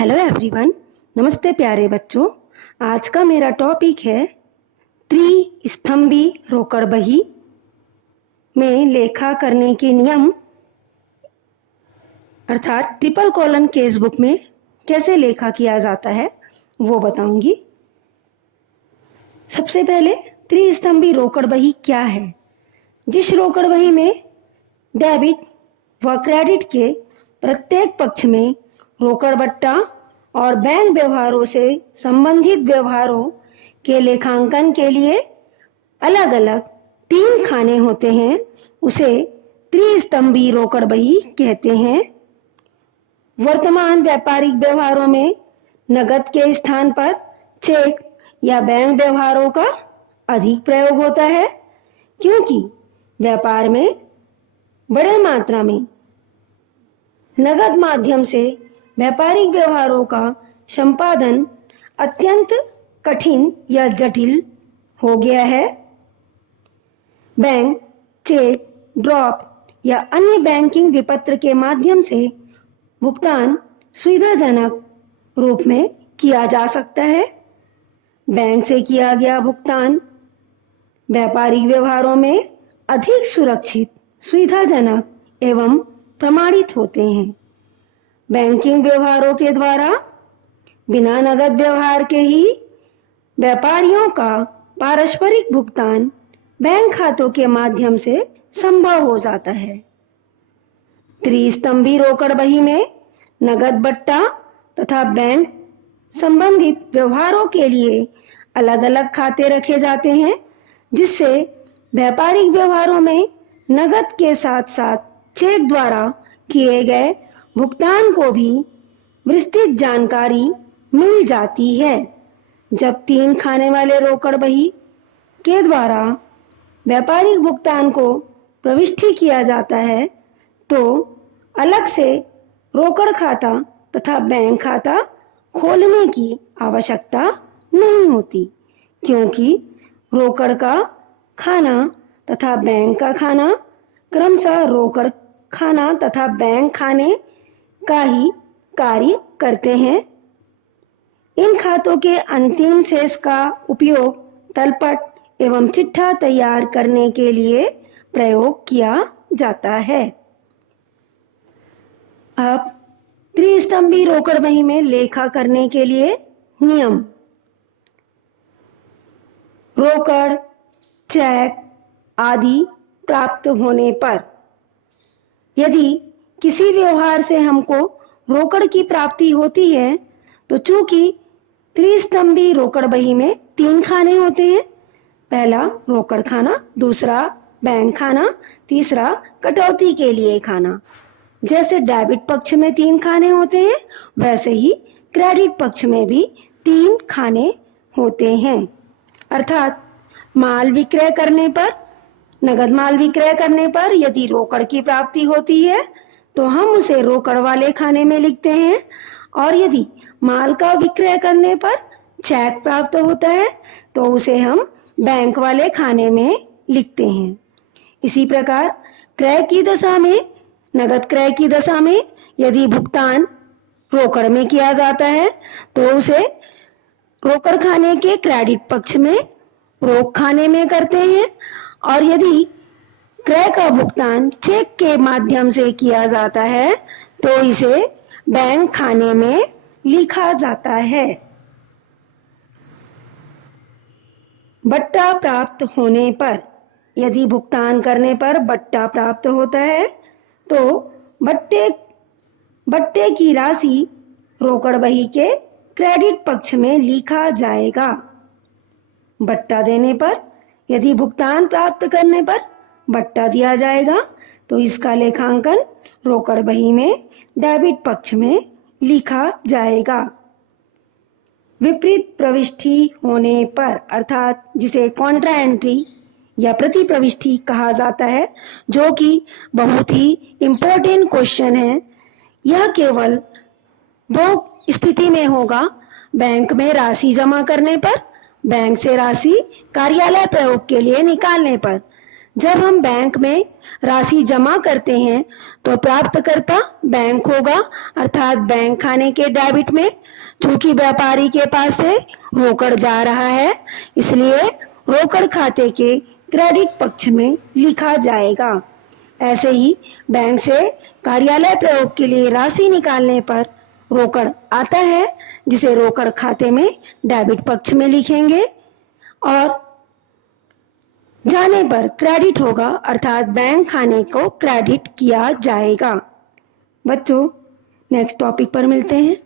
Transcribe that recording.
Hello everyone. नमस्ते प्यारे बच्चों। आज का मेरा टॉपिक है त्रिस्तंभी रोकड़ बही में लेखा करने के नियम, अर्थात ट्रिपल कॉलन केस बुक में कैसे लेखा किया जाता है वो बताऊंगी। सबसे पहले त्रिस्तंभी रोकड़ बही क्या है। जिस रोकड़ बही में डेबिट व क्रेडिट के प्रत्येक पक्ष में रोकड़ बट्टा और बैंक व्यवहारों से संबंधित व्यवहारों के लेखांकन के लिए अलग अलग 3 खाने होते हैं, उसे त्रिस्तंभी रोकड़ बही कहते हैं। वर्तमान व्यापारिक व्यवहारों में नकद के स्थान पर चेक या बैंक व्यवहारों का अधिक प्रयोग होता है, क्योंकि व्यापार में बड़े मात्रा में नगद माध्यम से व्यापारिक व्यवहारों का संपादन अत्यंत कठिन या जटिल हो गया है। बैंक, चेक, ड्रॉप या अन्य बैंकिंग विपत्र के माध्यम से भुगतान सुविधाजनक रूप में किया जा सकता है। बैंक से किया गया भुगतान व्यापारिक व्यवहारों में अधिक सुरक्षित, सुविधाजनक एवं प्रमाणित होते हैं। बैंकिंग व्यवहारों के द्वारा बिना नगद व्यवहार के ही व्यापारियों का पारस्परिक भुगतान बैंक खातों के माध्यम से संभव हो जाता है। त्रिस्तंभी रोकड़ बही में नगद बट्टा तथा बैंक संबंधित व्यवहारों के लिए अलग अलग खाते रखे जाते हैं, जिससे व्यापारिक व्यवहारों में नगद के साथ साथ चेक द्वारा किए गए भुगतान को भी विस्तृत जानकारी मिल जाती है। जब 3 खाने वाले रोकड़ बही के द्वारा व्यापारिक भुगतान को प्रविष्टि किया जाता है, तो अलग से रोकड़ खाता तथा बैंक खाता खोलने की आवश्यकता नहीं होती, क्योंकि रोकड़ का खाना तथा बैंक का खाना क्रमशः रोकड़ खाना तथा बैंक खाने का ही कार्य करते हैं। इन खातों के अंतिम शेष का उपयोग तलपट एवं चिट्ठा तैयार करने के लिए प्रयोग किया जाता है। अब त्रिस्तंभी रोकड़ बही में लेखा करने के लिए नियम। रोकड़, चेक आदि प्राप्त होने पर यदि किसी व्यवहार से हमको रोकड़ की प्राप्ति होती है, तो चूंकि त्रिस्तंभी रोकड़ बही में 3 खाने होते हैं, पहला रोकड़ खाना, दूसरा बैंक खाना, तीसरा कटौती के लिए खाना। जैसे डेबिट पक्ष में 3 खाने होते हैं, वैसे ही क्रेडिट पक्ष में भी 3 खाने होते हैं। अर्थात माल विक्रय करने पर, नगद माल विक्रय करने पर यदि रोकड़ की प्राप्ति होती है तो हम उसे रोकड़ वाले खाने में लिखते हैं, और यदि माल का विक्रय करने पर चेक प्राप्त होता है तो उसे हम बैंक वाले खाने में लिखते हैं। इसी प्रकार क्रय की दशा में, नगद क्रय की दशा में यदि भुगतान रोकड़ में किया जाता है तो उसे रोकड़ खाने के क्रेडिट पक्ष में रोक खाने में करते हैं, और यदि क्रय का भुगतान चेक के माध्यम से किया जाता है तो इसे बैंक खाने में लिखा जाता है। बट्टा प्राप्त होने पर, यदि भुगतान करने पर बट्टा प्राप्त होता है तो बट्टे की राशि रोकड़ बही के क्रेडिट पक्ष में लिखा जाएगा। बट्टा देने पर, यदि भुगतान प्राप्त करने पर बट्टा दिया जाएगा तो इसका लेखांकन रोकड़ बही में डेबिट पक्ष में लिखा जाएगा। विपरीत प्रविष्टि होने पर, अर्थात जिसे कॉन्ट्रा एंट्री या प्रति प्रविष्टि कहा जाता है, जो कि बहुत ही इम्पोर्टेंट क्वेश्चन है। यह केवल 2 स्थिति में होगा। बैंक में राशि जमा करने पर, बैंक से राशि कार्यालय प्रयोग के लिए निकालने पर। जब हम बैंक में राशि जमा करते हैं तो प्राप्तकर्ता बैंक होगा, अर्थात बैंक खाने के डेबिट में। चूंकि व्यापारी के पास से रोकड़ जा रहा है, इसलिए रोकड़ खाते के क्रेडिट पक्ष में लिखा जाएगा। ऐसे ही बैंक से कार्यालय प्रयोग के लिए राशि निकालने पर रोकड़ आता है, जिसे रोकड़ खाते में डेबिट पक्ष में लिखेंगे, और जाने पर क्रेडिट होगा, अर्थात बैंक खाने को क्रेडिट किया जाएगा। बच्चों, नेक्स्ट टॉपिक पर मिलते हैं।